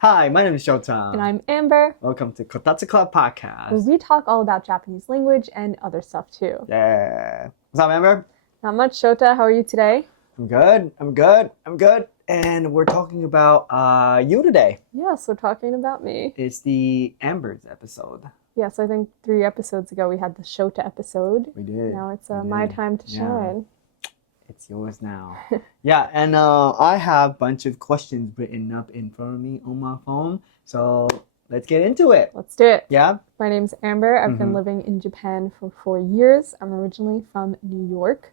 Hi, my name is Shota. And I'm Amber. Welcome to Kotatsu Club Podcast. Where we talk all about Japanese language and other stuff too. Yeah. What's up, Amber? Not much, Shota. How are you today? I'm good. And we're talking about you today. Yes, we're talking about me. It's the Amber's episode. Yes, I think 3 episodes ago we had the Shota episode. We did. Now it's my time to shine. It's yours now. Yeah, and I have a bunch of questions written up in front of me on my phone. So let's get into it. Let's do it. Yeah? My name's Amber. I've been living in Japan for 4 years. I'm originally from New York.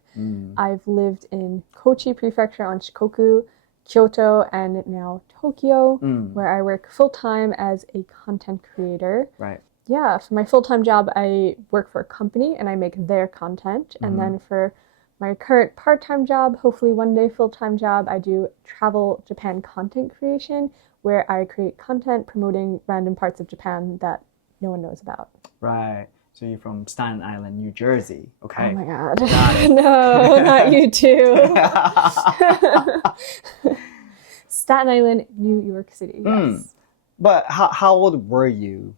I've lived in Kochi Prefecture on Shikoku, Kyoto, and now Tokyo, where I work full-time as a content creator. Right. Yeah, for my full-time job, I work for a company and I make their content. And then for my current part-time job, hopefully one day full-time job, I do travel Japan content creation, where I create content promoting random parts of Japan that no one knows about. Right. So you're from Staten Island, New Jersey. Okay. Oh my God. No, not you too. Staten Island, New York City, yes. But how old were you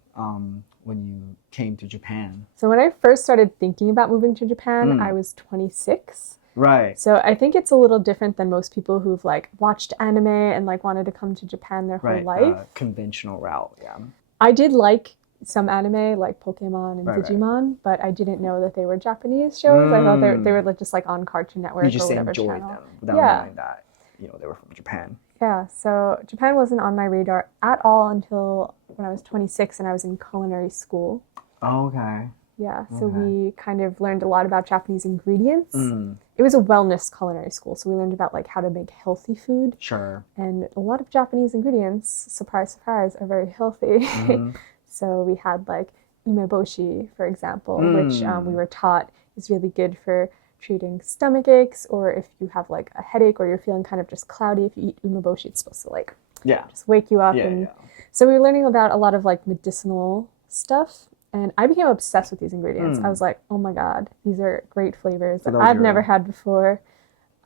when you came to Japan? So when I first started thinking about moving to Japan, I was 26. Right. So I think it's a little different than most people who've like watched anime and like wanted to come to Japan their whole life. Conventional route, yeah. I did like some anime like Pokemon and Digimon, but I didn't know that they were Japanese shows. I thought they were like, just like on Cartoon Network You just or whatever enjoyed channel. them without knowing that, they were from Japan. Yeah, so Japan wasn't on my radar at all until when I was 26 and I was in culinary school. Oh, okay. Yeah, so we kind of learned a lot about Japanese ingredients. It was a wellness culinary school, so we learned about like how to make healthy food. Sure. And a lot of Japanese ingredients, surprise, surprise, are very healthy. So we had like umeboshi, for example, which we were taught is really good for treating stomach aches, or if you have like a headache or you're feeling kind of just cloudy, if you eat umeboshi, it's supposed to like just wake you up. So we were learning about a lot of like medicinal stuff. And I became obsessed with these ingredients. I was like, oh my God, these are great flavors that I've never had before.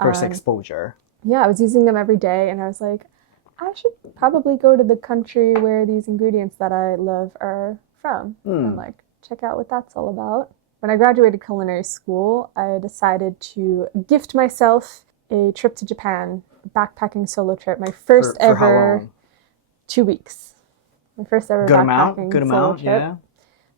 First exposure. Yeah, I was using them every day and I was like, I should probably go to the country where these ingredients that I love are from and like check out what that's all about. When I graduated culinary school, I decided to gift myself a trip to Japan, a backpacking solo trip, my first for how ever long? 2 weeks. My first ever Good backpacking Good solo amount, trip. yeah.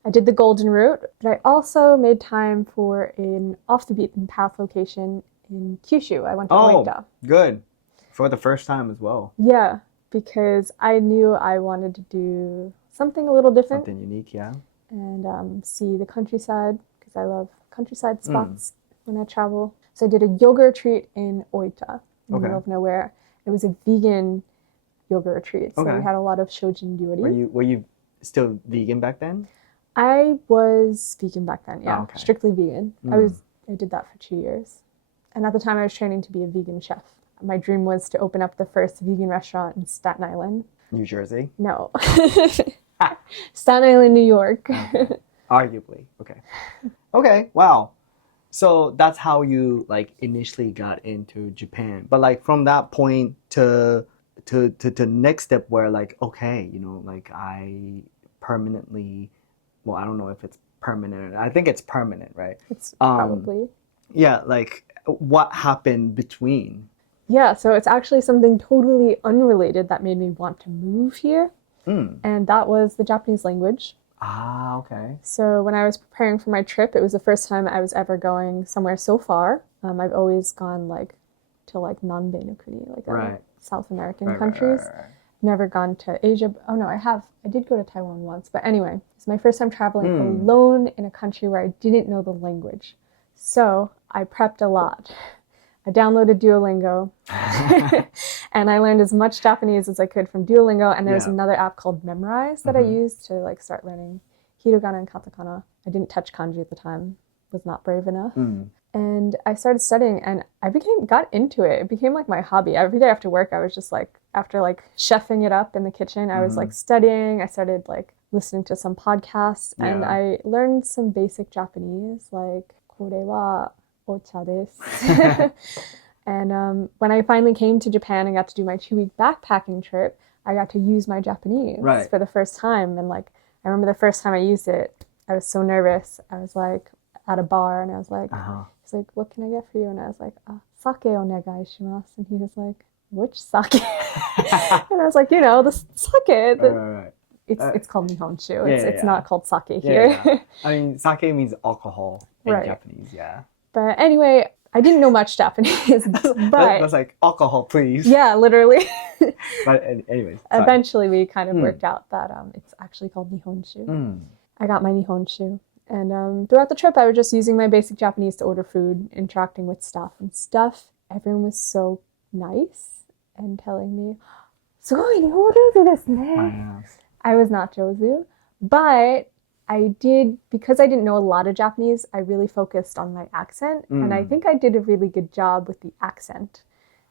I did the Golden Route, but I also made time for an off-the-beaten-path location in Kyushu. I went to Oita. Good. For the first time as well. Yeah, because I knew I wanted to do something a little different. Something unique, yeah. And see the countryside, because I love countryside spots when I travel. So I did a yoga retreat in Oita, in the middle of nowhere. It was a vegan yoga retreat, so we had a lot of shojin ryori. Were you still vegan back then? I was vegan back then, yeah. Oh, okay. Strictly vegan. I did that for 2 years. And at the time I was training to be a vegan chef. My dream was to open up the first vegan restaurant in Staten Island. New Jersey? No. Staten Island, New York. Okay. Arguably. Okay. Okay, wow. So that's how you like initially got into Japan. But like from that point to next step where like, okay, like I permanently, well, I don't know if it's permanent. I think it's permanent, right? It's probably. Yeah, like what happened between? Yeah, so it's actually something totally unrelated that made me want to move here. And that was the Japanese language. Ah, okay. So when I was preparing for my trip, it was the first time I was ever going somewhere so far. I've always gone like to like Nanbe no Kuni, like South American countries. Right. Never gone to Asia. Oh no, I have. I did go to Taiwan once, but anyway, it's my first time traveling alone in a country where I didn't know the language. So I prepped a lot. I downloaded Duolingo and I learned as much Japanese as I could from Duolingo. And there was another app called Memrise that I used to like start learning hiragana and katakana. I didn't touch kanji at the time, was not brave enough. And I started studying and I got into it. It became like my hobby. Every day after work, I was just like, after like chefing it up in the kitchen, I was like studying. I started like listening to some podcasts and I learned some basic Japanese, like kore wa ocha desu. And when I finally came to Japan and got to do my 2-week backpacking trip, I got to use my Japanese Right. for the first time. And like, I remember the first time I used it, I was so nervous. I was like at a bar and I was like, he's like, what can I get for you? And I was like, sake onegai shimasu. And he was like, which sake? And I was like, the sake. Right. It's called nihonshu. Yeah, It's yeah. not called sake here. Yeah. I mean, sake means alcohol in Right. Japanese, yeah. But anyway, I didn't know much Japanese, but That's like, alcohol, please. yeah, literally. But anyways. Sorry. Eventually, we kind of worked out that it's actually called nihonshu. I got my nihonshu. And throughout the trip, I was just using my basic Japanese to order food, interacting with staff and stuff. Everyone was so nice and telling me, すごい日本料理ですね. I was not Jozu, but I did, because I didn't know a lot of Japanese, I really focused on my accent. And I think I did a really good job with the accent.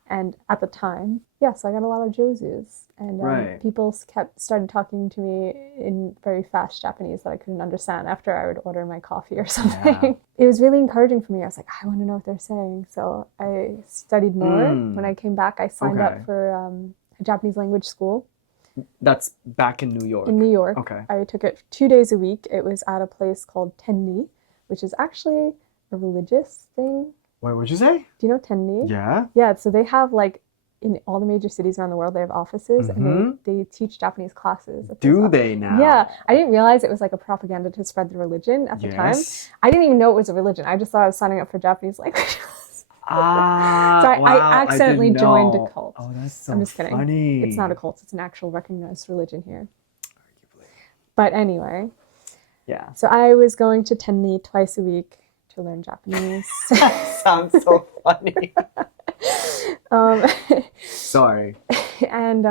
And at the time, so I got a lot of Jozus. And people started talking to me in very fast Japanese that I couldn't understand after I would order my coffee or something. Yeah. It was really encouraging for me. I was like, I want to know what they're saying. So I studied more. When I came back, I signed up for a Japanese language school. That's back in New York? In New York. Okay. I took it 2 days a week. It was at a place called Tenni, which is actually a religious thing. Wait, what'd you say? Do you know Tenni? Yeah. Yeah, so they have like, in all the major cities around the world, they have offices and they teach Japanese classes. Do they now? Yeah. I didn't realize it was like a propaganda to spread the religion at the time. I didn't even know it was a religion. I just thought I was signing up for Japanese language. So I accidentally joined a cult. Oh, that's so I'm just kidding. funny. It's not a cult. It's an actual recognized religion here. Arguably. But anyway. Yeah. So I was going to Tenni twice a week to learn Japanese. Sounds so funny. Sorry. And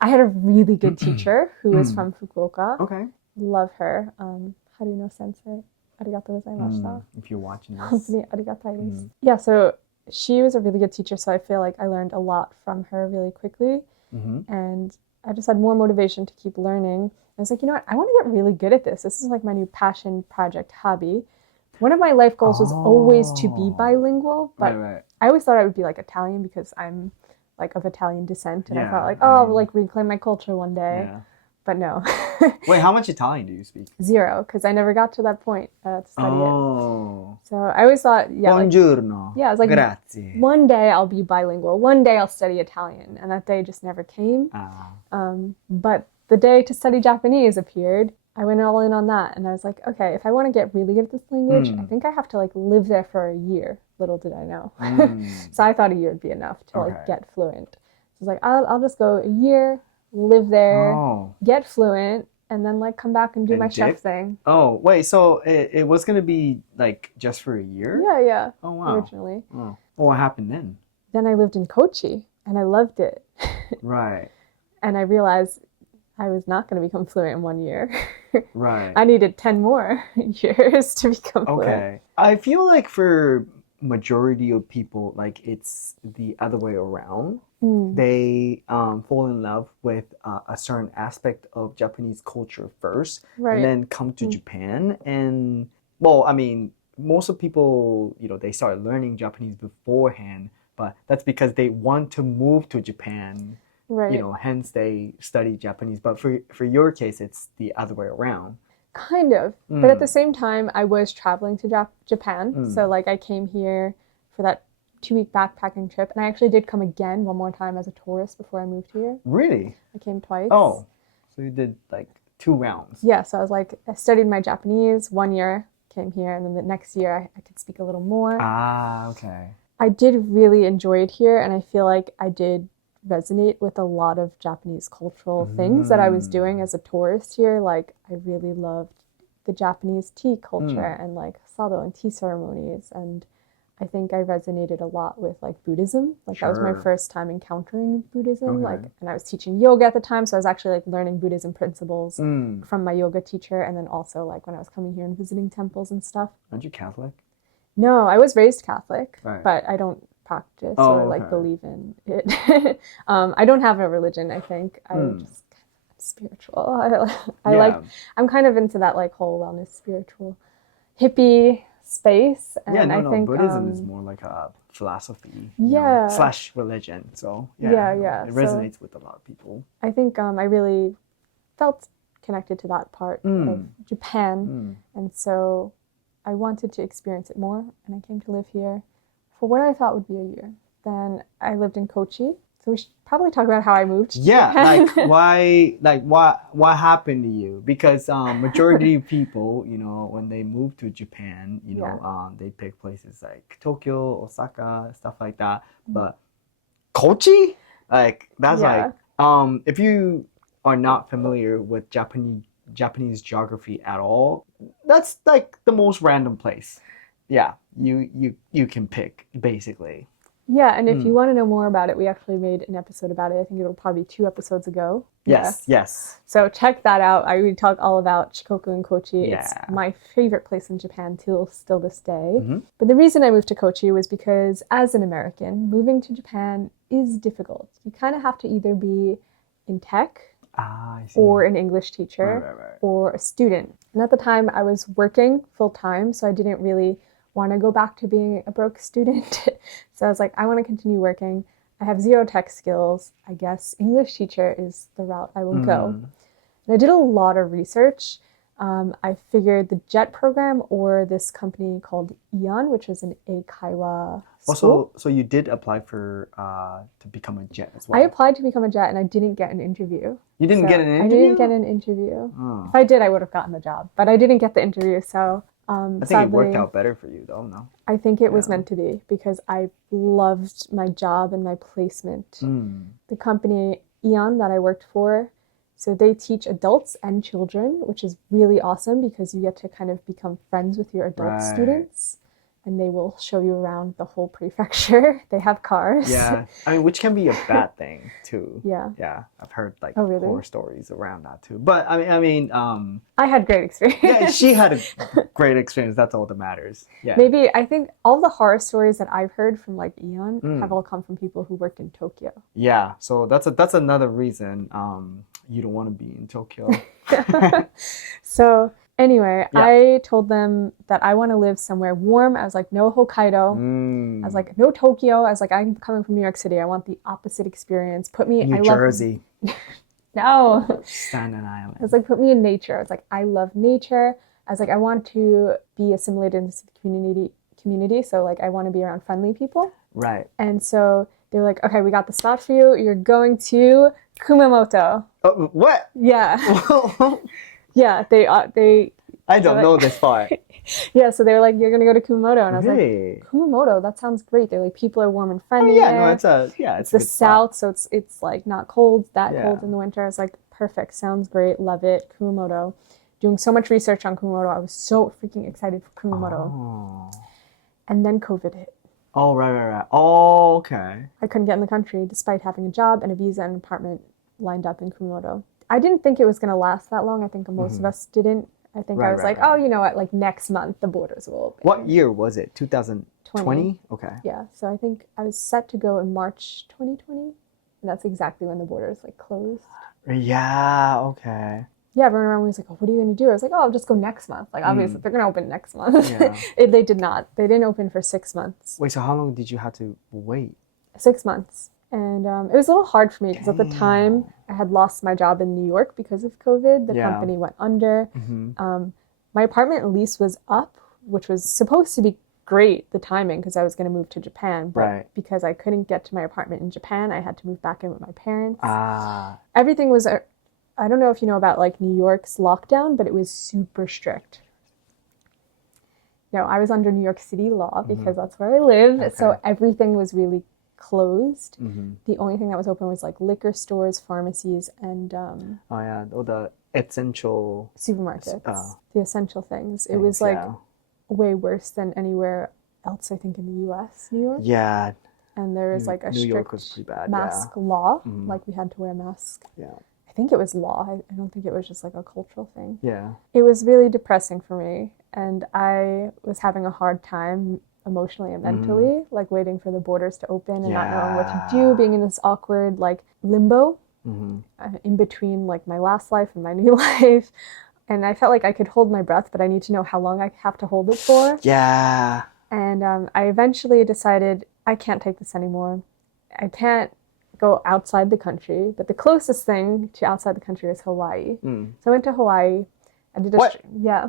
I had a really good teacher who was from Fukuoka. Okay. Love her. How do you know sensei? Arigatou gozaimashita. If you're watching this. Arigatai desu. Yeah, so she was a really good teacher, so I feel like I learned a lot from her really quickly. And I just had more motivation to keep learning. I was like, you know what? I want to get really good at this. This is like my new passion project hobby. One of my life goals was always to be bilingual, but I always thought I would be like Italian because I'm like of Italian descent, and I thought like, I'll like reclaim my culture one day. Yeah. But no. Wait, how much Italian do you speak? 0, because I never got to that point to study it. So I always thought, Buongiorno. Like, I was like, grazie. One day I'll be bilingual. One day I'll study Italian, and that day just never came. But the day to study Japanese appeared. I went all in on that, and I was like, okay, if I want to get really good at this language, I think I have to like live there for a year. Little did I know. So I thought a year would be enough to like get fluent. So I was like, I'll just go a year, live there, get fluent, and then like come back and do my chef thing. Oh, wait, so it was going to be like just for a year? Yeah. Oh, wow. Originally. Oh. Well, what happened then? Then I lived in Kochi, and I loved it. Right. And I realized I was not going to become fluent in 1 year. Right. I needed 10 more years to become fluent. Okay. I feel like for majority of people, like it's the other way around. They fall in love with a certain aspect of Japanese culture first, and then come to Japan. And well, I mean, most of people, they start learning Japanese beforehand, but that's because they want to move to Japan. Right. Hence they study Japanese. But for your case, it's the other way around. Kind of. But at the same time, I was traveling to Japan. So like I came here for that 2-week backpacking trip. And I actually did come again one more time as a tourist before I moved here. Really? I came twice. Oh, so you did like 2 rounds. Yeah. So I was like, I studied my Japanese 1 year, came here. And then the next year I could speak a little more. Ah, okay. I did really enjoy it here. And I feel like I did resonate with a lot of Japanese cultural things that I was doing as a tourist here. Like I really loved the Japanese tea culture and like sado and tea ceremonies, and I think I resonated a lot with like Buddhism. Like that was my first time encountering Buddhism. Like, and I was teaching yoga at the time, so I was actually like learning Buddhism principles from my yoga teacher, and then also like when I was coming here and visiting temples and stuff. Aren't you Catholic? No, I was raised Catholic, but I don't practice or like believe in it. I don't have a religion, I think. I'm just spiritual. I'm kind of into that like whole wellness spiritual hippie space. Yeah, And no, I no. think Buddhism is more like a philosophy, yeah, slash religion. So yeah, no, yeah. it So resonates with a lot of people. I think I really felt connected to that part of Mm, Japan, mm. and so I wanted to experience it more, and I came to live here for what I thought would be a year. Then I lived in Kochi, so we should probably talk about how I moved to Yeah, Japan. like what happened to you? Because majority of people, when they move to Japan, Yeah. they pick places like Tokyo, Osaka, stuff like that. Mm. But Kochi, like that's Yeah. like if you are not familiar with Japanese geography at all, that's like the most random place. Yeah, you can pick basically. Yeah, and if you Mm. want to know more about it, we actually made an episode about it. I think it'll probably be 2 episodes ago. Yeah. Yes. So check that out. We talk all about Shikoku and Kochi. Yeah. It's my favorite place in Japan till still this day. Mhm. But the reason I moved to Kochi was because as an American, moving to Japan is difficult. You kind of have to either be in tech Ah, I see. or an English teacher Right. or a student. And at the time I was working full time, so I didn't really want to go back to being a broke student. So I was like, I want to continue working. I have zero tech skills. I guess English teacher is the route I will go. Mm. And I did a lot of research. I figured the JET program or this company called AEON, which is an a.k.a. school. So you did apply for to become a jet as I well. applied to become a JET and I didn't get an interview. You didn't So get an I interview? didn't get an interview. Oh. If I did, I would have gotten the job, but I didn't get the interview. So I think sadly, it worked out better for you though, no? I think it was Yeah. meant to be because I loved my job and my placement. Mm. The company AEON that I worked for, so they teach adults and children, which is really awesome because you get to kind of become friends with your adult Right. students and they will show you around the whole prefecture. They have cars. Yeah, I mean, which can be a bad thing too. Yeah. Yeah, I've heard like Oh, really? horror stories around that too. But I had great experience. yeah, she had a great experience. That's all that matters. Yeah. Maybe I think all the horror stories that I've heard from like AEON Mm. have all come from people who worked in Tokyo. Yeah, so that's another reason you don't want to be in Tokyo. So anyway, Yeah. I told them that I want to live somewhere warm. I was like, no Hokkaido. Mm. I was like, no Tokyo. I was like, I'm coming from New York City. I want the opposite experience. Put me. New Jersey, No. Staten Island. I was like, put me in nature. I was like, I love nature. I was like, I want to be assimilated into the community. So like, I want to be around friendly people. Right. And so they were like, okay, we got the spot for you. You're going to Kumamoto. Oh, what? Yeah. Yeah. They I don't know this part. yeah. So they were like, you're going to go to Kumamoto. And I was like, Hey. Kumamoto, that sounds great. They're like, people are warm and Oh, friendly yeah, there. no, it's a It's a the good spot. south, so it's like not cold, that Yeah. cold in the winter. I was like, perfect, sounds great, love it. Kumamoto. Doing so much research on Kumamoto. I was so freaking excited for Kumamoto. Oh. And then COVID hit. Oh, right. Oh, okay. I couldn't get in the country despite having a job and a visa and an apartment lined up in Kumamoto. I didn't think it was going to last that long. I think most of us didn't. I think I was like, Right. oh, you know what, like next month the borders will open. What year was it? 2020? Okay. Yeah, so I think I was set to go in March 2020. And that's exactly when the borders like closed. Yeah, okay. Yeah, everyone around me was like, oh, what are you going to do? I was like, oh, I'll just go next month. Like, obviously, they're going to open next month. Yeah. They did not. They didn't open for 6 months. Wait, so how long did you have to wait? 6 months. And it was a little hard for me because at the time, I had lost my job in New York because of COVID. The Yeah. company went under. Mm-hmm. My apartment lease was up, which was supposed to be great, the timing, because I was going to move to Japan. But Right. because I couldn't get to my apartment in Japan, I had to move back in with my parents. Ah, Everything was, I don't know if you know about like New York's lockdown, but it was super strict. No, I was under New York City law because that's where I live. Okay. So everything was really closed. mm-hmm. The only thing that was open was like liquor stores, pharmacies, and Oh yeah, all the essential supermarkets. Oh. The essential things. It things, was like yeah. way worse than anywhere else, I think, in the US, New York. Yeah, And there was like a New York was strict pretty bad. mask law. Mhm. Like we had to wear a mask. Yeah. I think it was law. I don't think it was just like a cultural thing. Yeah. It was really depressing for me. And I was having a hard time emotionally and mentally, like waiting for the borders to open and not knowing what to do, being in this awkward like limbo Mm-hmm. in between like my last life and my new life. And I felt like I could hold my breath, but I need to know how long I have to hold it for. Yeah. And I eventually decided I can't take this anymore. I can't go outside the country, but the closest thing to outside the country is Hawaii. So I went to Hawaii. I did yeah.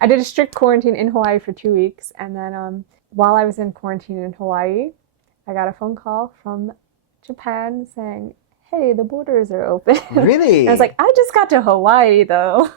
I did a strict quarantine in Hawaii for 2 weeks, and then while I was in quarantine in Hawaii, I got a phone call from Japan saying, "Hey, the borders are open." Really? And I was like, "I just got to Hawaii though."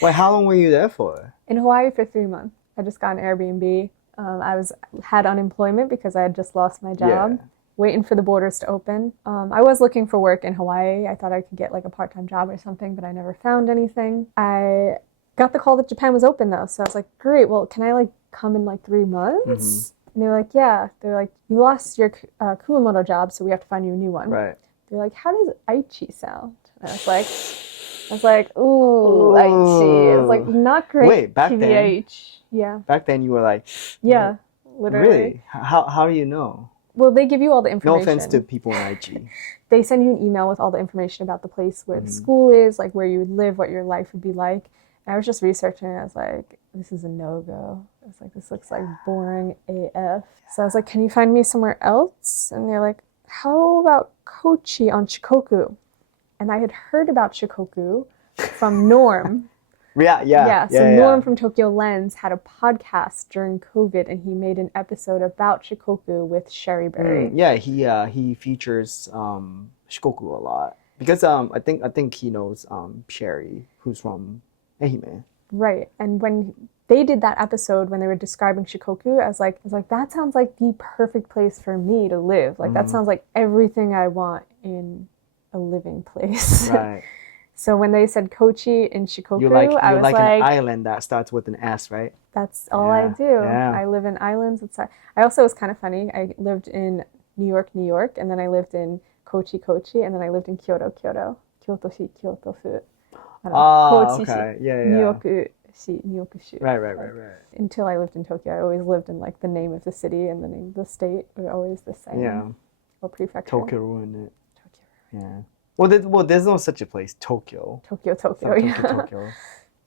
Wait, how long were you there for? In Hawaii for 3 months. I just got an Airbnb. I had unemployment because I had just lost my job. Yeah. Waiting for the borders to open. I was looking for work in Hawaii. I thought I could get like a part-time job or something, but I never found anything. I got the call that Japan was open though, so I was like, great. Well, can I like come in like 3 months? And they were like, yeah. They're like, you lost your Kumamoto job, so we have to find you a new one. Right. They're like, how does Aichi sound? And I was like, ooh, Aichi. It was like not great. Wait, back then? TBH. Yeah. Back then you were like, Yeah, literally. really? How do you know? Well, they give you all the information. No offense to people in IG. They send you an email with all the information about the place where the school is, like where you would live, what your life would be like. And I was just researching and I was like, this is a no-go. I was like, this looks like boring AF. So I was like, can you find me somewhere else? And they're like, how about Kochi on Shikoku? And I had heard about Shikoku from Norm. Yeah. So Norm from Tokyo Lens had a podcast during COVID, and he made an episode about Shikoku with Sherry Berry. Yeah, he features Shikoku a lot because I think he knows Sherry, who's from Ehime. Right, and when they did that episode, when they were describing Shikoku, I was like, that sounds like the perfect place for me to live. Like that sounds like everything I want in a living place. Right. So when they said Kochi in Shikoku, I was like an island that starts with an S, right? That's all I do. Yeah. I live in islands. I also was kind of funny. I lived in New York, and then I lived in Kochi, and then I lived in Kyoto, Kyoto-shi, Kyoto-fu. Okay. Yeah. New York-shi. Right. Until I lived in Tokyo, I always lived in like the name of the city and the name of the state were always the same. Yeah. Or prefecture. Tokyo ruined it. Yeah. Well, there's no such a place. Tokyo. Tokyo.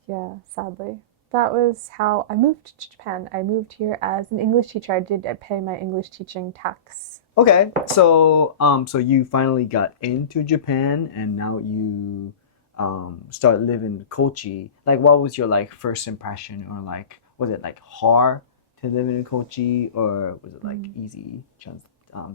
Yeah, sadly. That was how I moved to Japan. I moved here as an English teacher. I did pay my English teaching tax. Okay, so you finally got into Japan, and now you start living in Kochi. Like, what was your like first impression, or like was it like hard to live in Kochi, or was it like easy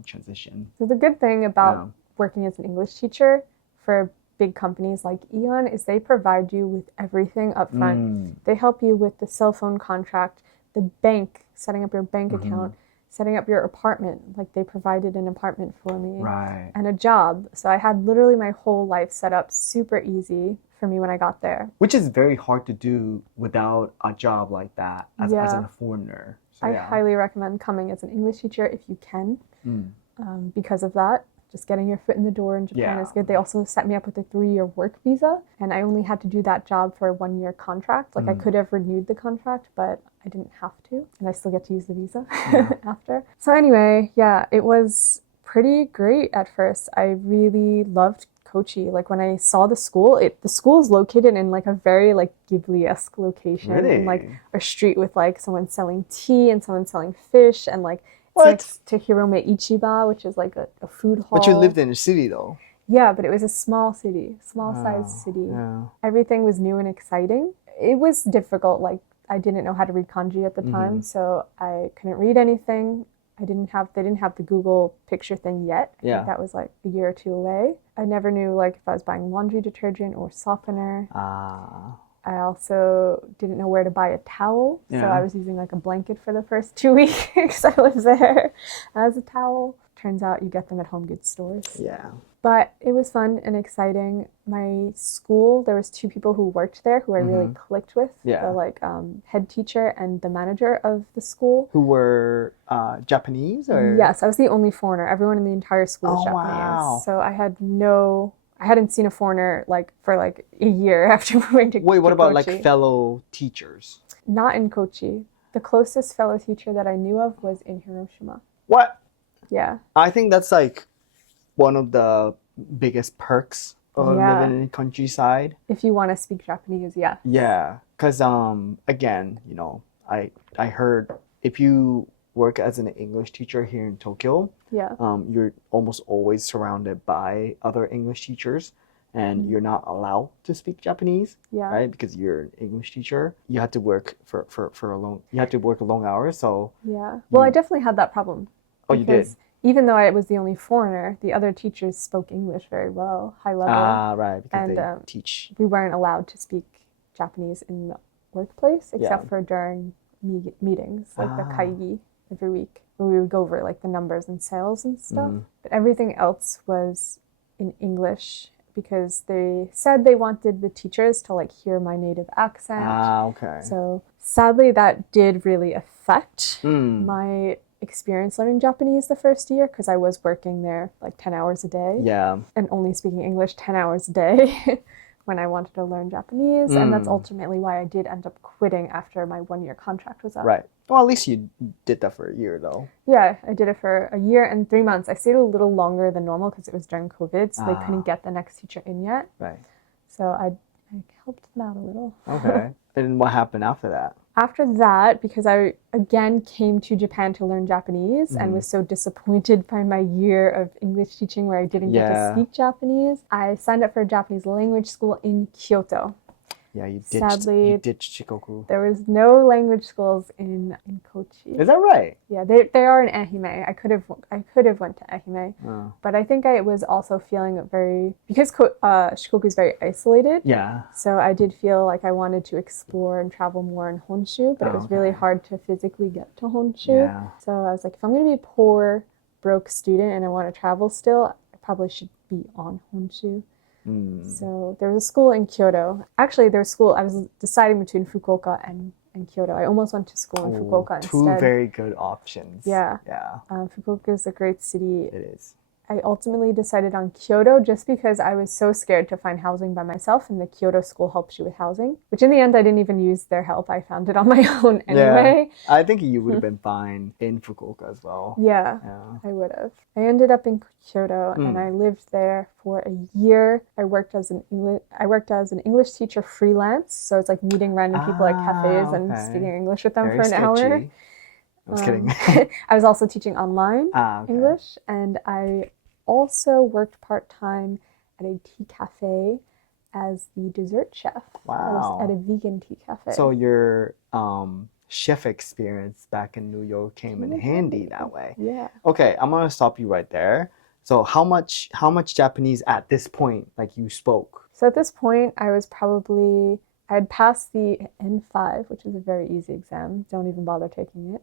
transition? So the good thing about working as an English teacher for big companies like Eon is they provide you with everything up front. They help you with the cell phone contract, the bank, setting up your bank account, setting up your apartment. Like they provided an apartment for me. Right. And a job. So I had literally my whole life set up super easy for me when I got there. Which is very hard to do without a job like that as a foreigner. So, I highly recommend coming as an English teacher if you can. Because of that. Just getting your foot in the door in Japan is good. They also set me up with a 3-year work visa, and I only had to do that job for a 1-year contract. Like I could have renewed the contract, but I didn't have to, and I still get to use the visa after. So anyway, it was pretty great at first. I really loved Kochi. Like when I saw the school is located in like a very like Ghibli-esque location, in like a street with like someone selling tea and someone selling fish, and like next to Hirome Ichiba, which is like a food hall. But you lived in a city though. Yeah, but it was a small sized city. Yeah. Everything was new and exciting. It was difficult. Like I didn't know how to read kanji at the time, so I couldn't read anything. They didn't have the Google picture thing yet. I think that was like a year or two away. I never knew like if I was buying laundry detergent or softener. I also didn't know where to buy a towel, so I was using like a blanket for the first 2 weeks I was there as a towel. Turns out you get them at home goods stores. Yeah. But it was fun and exciting. My school, there was 2 people who worked there who I really clicked with. Yeah. The like head teacher and the manager of the school. Who were Japanese or? Yes, I was the only foreigner. Everyone in the entire school was Japanese. Wow. So I hadn't seen a foreigner like for like a year after moving to Kochi. Wait, what about like fellow teachers? Not in Kochi. The closest fellow teacher that I knew of was in Hiroshima. What? Yeah. I think that's like one of the biggest perks or Yeah. living in the countryside. If you want to speak Japanese, yeah. Yeah, because again, I heard if you work as an English teacher here in Tokyo, Yeah. you're almost always surrounded by other English teachers, and you're not allowed to speak Japanese, Yeah. right? Because you're an English teacher. You have to work for a long. You have to work a long hours. So Yeah. Well, I definitely had that problem. oh, you did. Because even though I was the only foreigner, the other teachers spoke English very well, high level. Ah, right, because And they teach. we weren't allowed to speak Japanese in the workplace except Yeah. for during meetings, like the Ah. kaigi every week, where we would go over like the numbers and sales and stuff. Mm. But everything else was in English because they said they wanted the teachers to like hear my native accent. Ah, okay. So sadly, that did really affect Mm. my experience learning Japanese the first year because I was working there like 10 hours a day Yeah. and only speaking English 10 hours a day when I wanted to learn Japanese. And that's ultimately why I did end up quitting after my 1 year contract was up. Right. Well, at least you did that for a year, though. Yeah, I did it for a year and 3 months. I stayed a little longer than normal because it was during COVID, so they couldn't get the next teacher in yet. Right. So I helped them out a little. Okay. And what happened after that? After that, because I again came to Japan to learn Japanese and was so disappointed by my year of English teaching where I didn't get to speak Japanese, I signed up for a Japanese language school in Kyoto. Yeah, you Sadly, ditched Shikoku. There was no language schools in Kochi. Is that right? Yeah, they are in Ehime. I could have went to Ehime, but I think I was also feeling very because Shikoku is very isolated. Yeah. So I did feel like I wanted to explore and travel more in Honshu, but it was really hard to physically get to Honshu. Yeah. So I was like, if I'm going to be a poor, broke student and I want to travel still, I probably should be on Honshu. So there was a school in Kyoto. Actually, there was a school. I was deciding between Fukuoka and Kyoto. I almost went to school in Fukuoka instead. Two very good options. Yeah. Yeah. Fukuoka is a great city. It is. I ultimately decided on Kyoto just because I was so scared to find housing by myself, and the Kyoto school helps you with housing, which in the end I didn't even use their help. I found it on my own anyway. Yeah. I think you would have been fine in Fukuoka as well. Yeah, I would have. I ended up in Kyoto and I lived there for a year. I worked as an English teacher freelance, so it's like meeting random people at cafes and speaking English with them Very for an hour. sketchy. I was kidding. I was also teaching online okay. English, and I also worked part-time at a tea cafe as the dessert chef. Wow. I was at a vegan tea cafe. So your chef experience back in New York came in handy that way. Yeah. Okay, I'm gonna stop you right there. So how much Japanese at this point like you spoke? So at this point I had passed the N5, which is a very easy exam. Don't even bother taking it.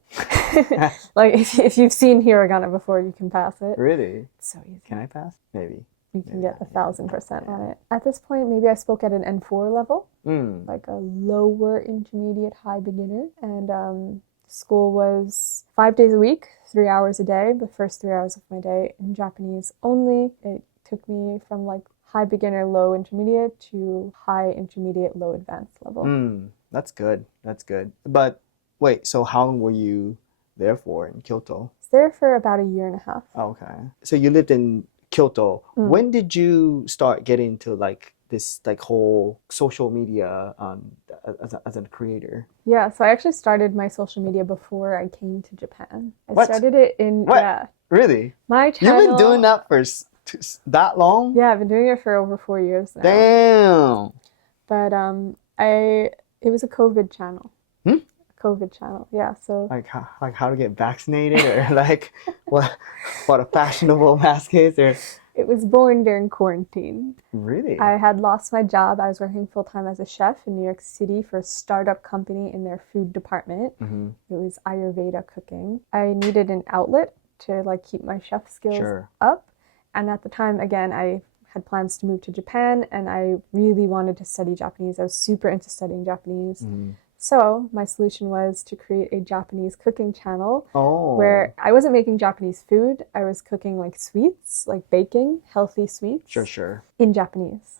Like if you've seen Hiragana before, you can pass it. Really? It's so easy. Can I pass? Maybe. You can get 1,000% on it. At this point, maybe I spoke at an N4 level, like a lower intermediate high beginner. And school was 5 days a week, 3 hours a day, the first 3 hours of my day in Japanese only. It took me from like high beginner, low intermediate to high intermediate, low advanced level. That's good. That's good. But wait, so how long were you there for in Kyoto? I was there for about a year and a half. Okay. So you lived in Kyoto. When did you start getting into like this like whole social media as a creator? Yeah, so I actually started my social media before I came to Japan. I What? started it in What? Really? My channel. You've been doing that for that long? Yeah, I've been doing it for over 4 years now. Damn. But it was a COVID channel. COVID channel, yeah. So like how to get vaccinated or like what a fashionable mask is or it was born during quarantine. Really? I had lost my job. I was working full-time as a chef in New York City for a startup company in their food department. It was Ayurveda cooking. I needed an outlet to like keep my chef skills up. And at the time, again, I had plans to move to Japan and I really wanted to study Japanese. I was super into studying Japanese. So my solution was to create a Japanese cooking channel where I wasn't making Japanese food. I was cooking like sweets, like baking healthy sweets. Sure. In Japanese.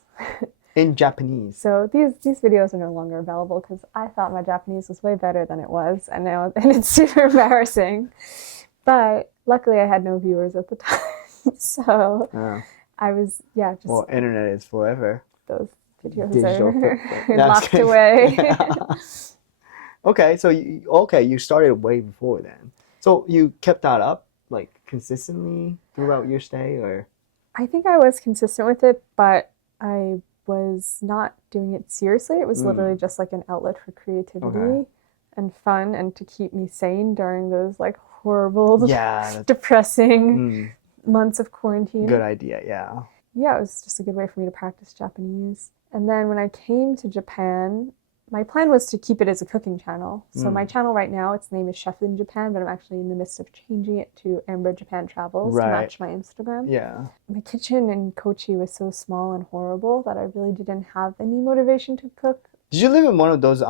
In Japanese. So these videos are no longer available because I thought my Japanese was way better than it was, and it's super embarrassing. But luckily, I had no viewers at the time, so I was, yeah, just Well, internet is forever. those videos Digital are footprint. locked away. Okay, so you started way before then. So you kept that up like consistently throughout your stay, or I think I was consistent with it, but I was not doing it seriously. It was literally just like an outlet for creativity Okay. and fun and to keep me sane during those like horrible, yeah, depressing mm, months of quarantine. good idea. Yeah. Yeah, it was just a good way for me to practice Japanese. And then when I came to Japan, my plan was to keep it as a cooking channel. So my channel right now, its name is Chef in Japan, but I'm actually in the midst of changing it to Amber Japan Travels to Right. match my Instagram. Yeah. My kitchen in Kochi was so small and horrible that I really didn't have any motivation to cook. Did you live in one of those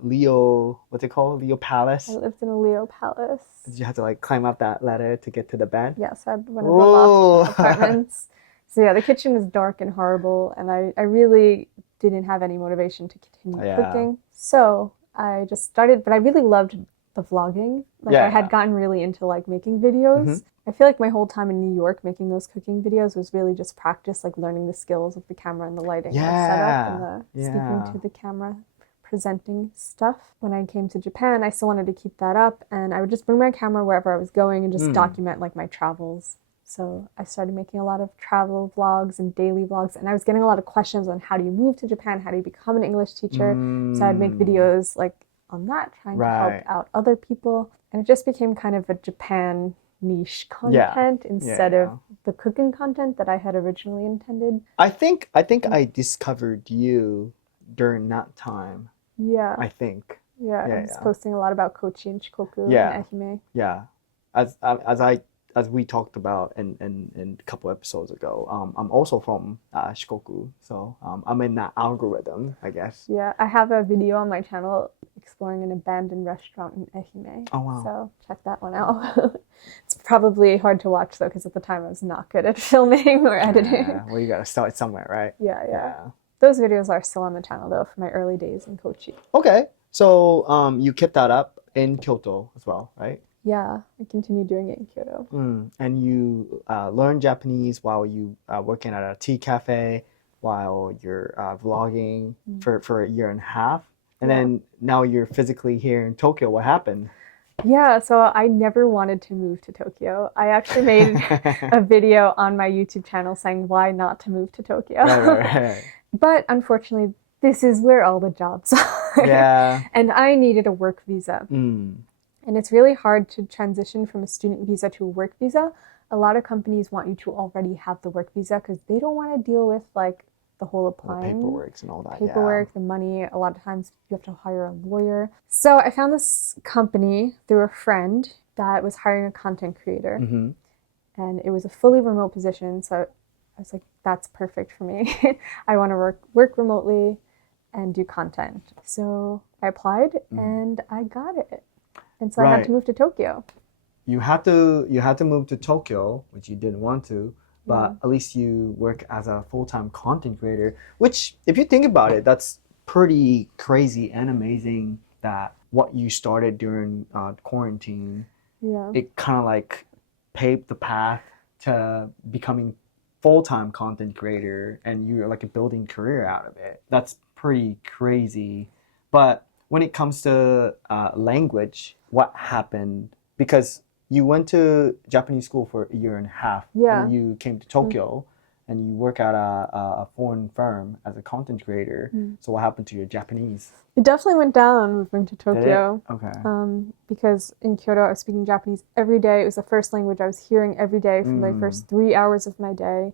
Leo, what's it called? Leo I Palace? lived in a Leo palace. Did you have to like climb up that ladder to get to the bed? Yes, I had one of the Oh. loft apartments. So yeah, the kitchen was dark and horrible, and I really didn't have any motivation to continue Yeah. cooking. So I just started, but I really loved the vlogging. Like Yeah. I had gotten really into like making videos. I feel like my whole time in New York making those cooking videos was really just practice, like learning the skills of the camera and the lighting, the setup and the speaking to the camera, presenting stuff. When I came to Japan, I still wanted to keep that up, and I would just bring my camera wherever I was going and just document like my travels. So I started making a lot of travel vlogs and daily vlogs, and I was getting a lot of questions on how do you move to Japan, how do you become an English teacher. So I'd make videos like on that, trying to help out other people, and it just became kind of a Japan niche content instead of the cooking content that I had originally intended. I think I discovered you during that time. Yeah. I think. Yeah, I was posting a lot about Kochi and Shikoku and Ehime. Yeah. As we talked about in a couple episodes ago, I'm also from Shikoku, so I'm in that algorithm, I guess. Yeah, I have a video on my channel exploring an abandoned restaurant in Ehime. Oh, wow. So check that one out. It's probably hard to watch though, because at the time I was not good at filming or editing. Well, you gotta start somewhere, right? Yeah. Those videos are still on the channel though, from my early days in Kochi. Okay, so you kept that up in Kyoto as well, right? Yeah, I continued doing it in Kyoto. And you learned Japanese while you working at a tea cafe, while you're vlogging for a year and a half. And then now you're physically here in Tokyo. What happened? Yeah, so I never wanted to move to Tokyo. I actually made a video on my YouTube channel saying why not to move to Tokyo. Right. But unfortunately, this is where all the jobs are. Yeah. And I needed a work visa. And it's really hard to transition from a student visa to a work visa. A lot of companies want you to already have the work visa because they don't want to deal with like the whole applying. The paperwork and all that. Paperwork, the money. A lot of times you have to hire a lawyer. So I found this company through a friend that was hiring a content creator. And it was a fully remote position. So I was like, that's perfect for me. I want to work remotely and do content. So I applied and I got it. And so I had to move to Tokyo. You had to move to Tokyo, which you didn't want to, but at least you work as a full-time content creator, which if you think about it, that's pretty crazy and amazing that what you started during quarantine, it kind of like paved the path to becoming full-time content creator, and you're like a building career out of it. That's pretty crazy. But when it comes to language, what happened? Because you went to Japanese school for a year and a half. Yeah. And you came to Tokyo and you work at a foreign firm as a content creator. So what happened to your Japanese? It definitely went down moving to Tokyo. Okay. Because in Kyoto, I was speaking Japanese every day. It was the first language I was hearing every day for the first 3 hours of my day,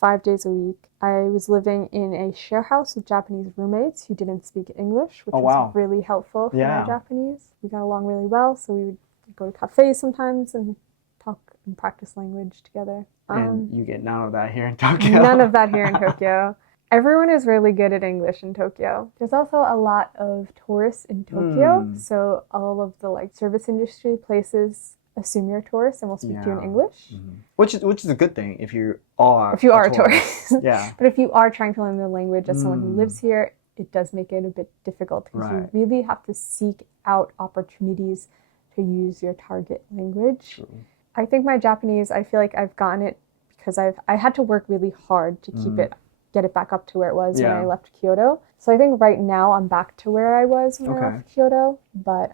5 days a week. I was living in a share house with Japanese roommates who didn't speak English, which was really helpful for my Japanese. We got along really well, so we would go to cafes sometimes and talk and practice language together. And you get none of that here in Tokyo. None of that here in Tokyo. Everyone is really good at English in Tokyo. There's also a lot of tourists in Tokyo, so all of the like service industry places assume you're a tourist and will speak to you in English. Which is a good thing if you are a tourist. Yeah. But if you are trying to learn the language as someone who lives here, it does make it a bit difficult because you really have to seek out opportunities to use your target language. I think my Japanese, I feel like I've gotten it because I had to work really hard to get it back up to where it was when Yeah. I left Kyoto. So I think right now I'm back to where I was when I Okay. left Kyoto, but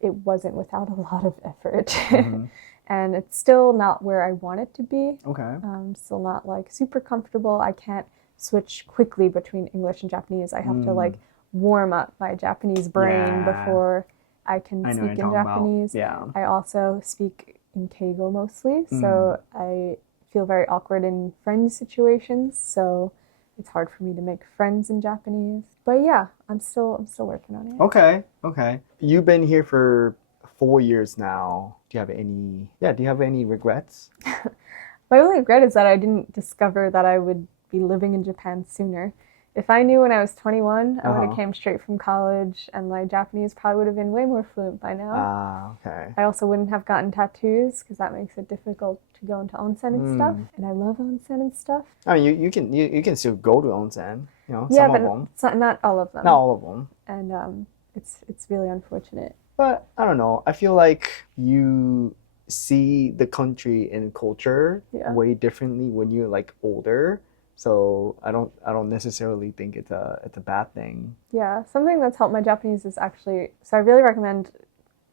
it wasn't without a lot of effort. Mm-hmm. And it's still not where I want it to be. Okay. Still not like super comfortable. I can't switch quickly between English and Japanese. I have to like warm up my Japanese brain Yeah. before I can I know what speak you're in talking about. Japanese. Yeah. I also speak in Keigo mostly, so I feel very awkward in friend situations. So it's hard for me to make friends in Japanese. But yeah, I'm still working on it. Okay. Okay. You've been here for 4 years now. Do you have any regrets? My only regret is that I didn't discover that I would be living in Japan sooner. If I knew when I was 21, I would have came straight from college and my Japanese probably would have been way more fluent by now. Ah, okay. I also wouldn't have gotten tattoos because that makes it difficult to go into onsen and stuff. And I love onsen and stuff. I mean, you can still go to onsen, you know, Yeah, some but of them. it's not all of them. Not all of them. And it's really unfortunate. But I don't know. I feel like you see the country and culture way differently when you're like older. So I don't necessarily think it's a bad thing. Yeah, something that's helped my Japanese is actually, so I really recommend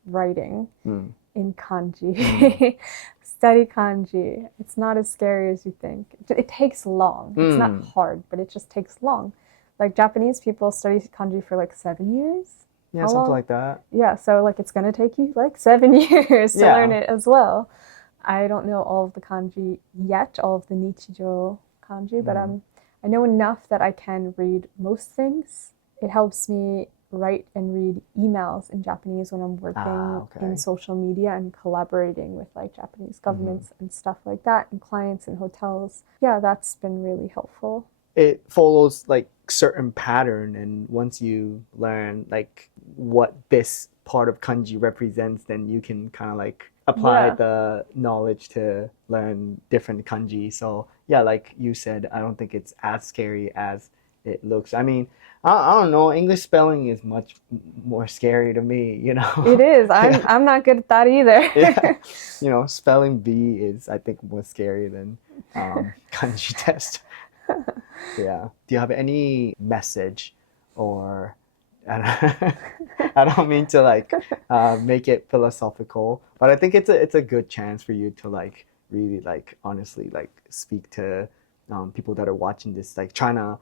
writing in kanji. Study kanji. It's not as scary as you think. It takes long. It's not hard, but it just takes long. Like Japanese people study kanji for like 7 years. Yeah, How something long? like that. Yeah, so like it's gonna take you like 7 years to learn it as well. I don't know all of the kanji yet, all of the Nichijo kanji, but I know enough that I can read most things. It helps me write and read emails in Japanese when I'm working in social media and collaborating with like Japanese governments and stuff like that, and clients and hotels. Yeah, that's been really helpful. It follows like certain pattern, and once you learn like what this part of kanji represents, then you can kind of like apply the knowledge to learn different kanji. So yeah, like you said, I don't think it's as scary as it looks. I mean, I don't know. English spelling is much more scary to me, you know. It is. I'm not good at that either. Yeah. You know, spelling B is I think more scary than kanji test. Yeah. Do you have any message or I don't mean to like make it philosophical, but I think it's a good chance for you to like really like honestly like speak to people that are watching this, like trying to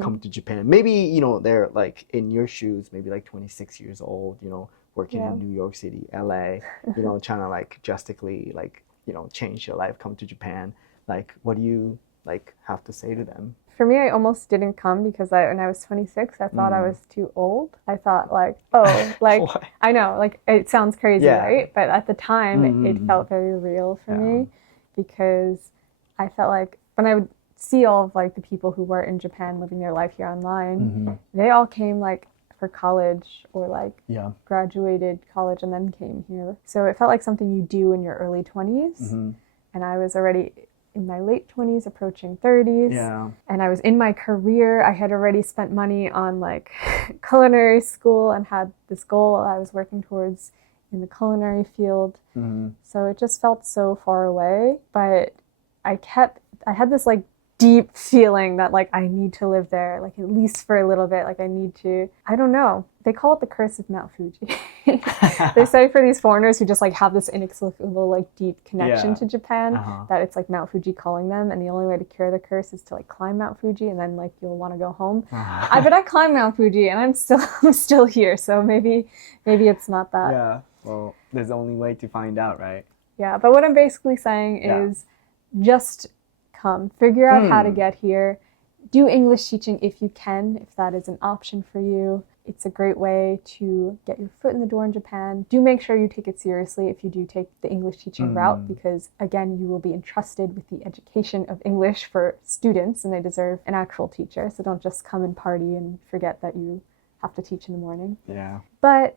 come to Japan. Maybe they're like in your shoes, maybe like 26 years old, working in New York City, LA, trying to like drastically like change your life, come to Japan. Like, what do you like have to say to them? For me, I almost didn't come because when I was 26, I thought I was too old. I thought like, oh, like, I know, like it sounds crazy, right? But at the time, it felt very real for me because I felt like when I would see all of like the people who were in Japan living their life here online, they all came like for college or like graduated college and then came here. So it felt like something you do in your early 20s. And I was already in my late 20s, approaching 30s. Yeah. And I was in my career. I had already spent money on like culinary school and had this goal I was working towards in the culinary field. So it just felt so far away. But I had this like deep feeling that like I need to live there, like at least for a little bit. Like I need to, I don't know. They call it the curse of Mount Fuji. They say for these foreigners who just like have this inexplicable like deep connection to Japan that it's like Mount Fuji calling them, and the only way to cure the curse is to like climb Mount Fuji and then like you'll want to go home. But I climbed Mount Fuji and I'm still here, so maybe it's not that. Yeah. Well, there's only way to find out, right? Yeah, but what I'm basically saying is just come, figure out how to get here, do English teaching if you can, if that is an option for you. It's a great way to get your foot in the door in Japan. Do make sure you take it seriously if you do take the English teaching route, because again, you will be entrusted with the education of English for students and they deserve an actual teacher. So don't just come and party and forget that you have to teach in the morning. Yeah. But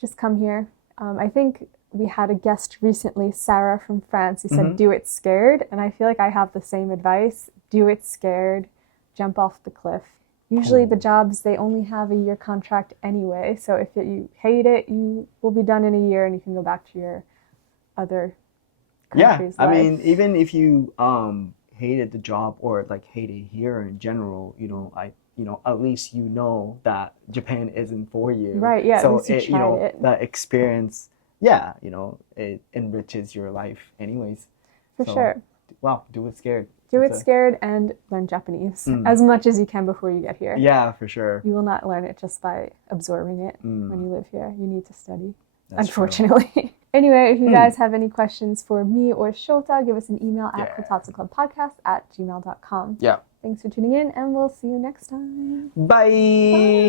just come here. I think we had a guest recently, Sarah from France, who said, do it scared. And I feel like I have the same advice. Do it scared. Jump off the cliff. Usually the jobs, they only have a year contract anyway. So if you hate it, you will be done in a year and you can go back to your other country's I life. mean, even if you hated the job or like hate it here in general, at least you know that Japan isn't for you. Right, yeah, at So least you tried it. that experience, it enriches your life anyways. For So, sure. wow, do it scared. Do it That's scared and learn Japanese as much as you can before you get here. Yeah, for sure. You will not learn it just by absorbing it when you live here. You need to study, That's unfortunately. Anyway, if you guys have any questions for me or Shota, give us an email at kotatsuklubbpodcast@gmail.com. Yeah. Thanks for tuning in, and we'll see you next time. Bye.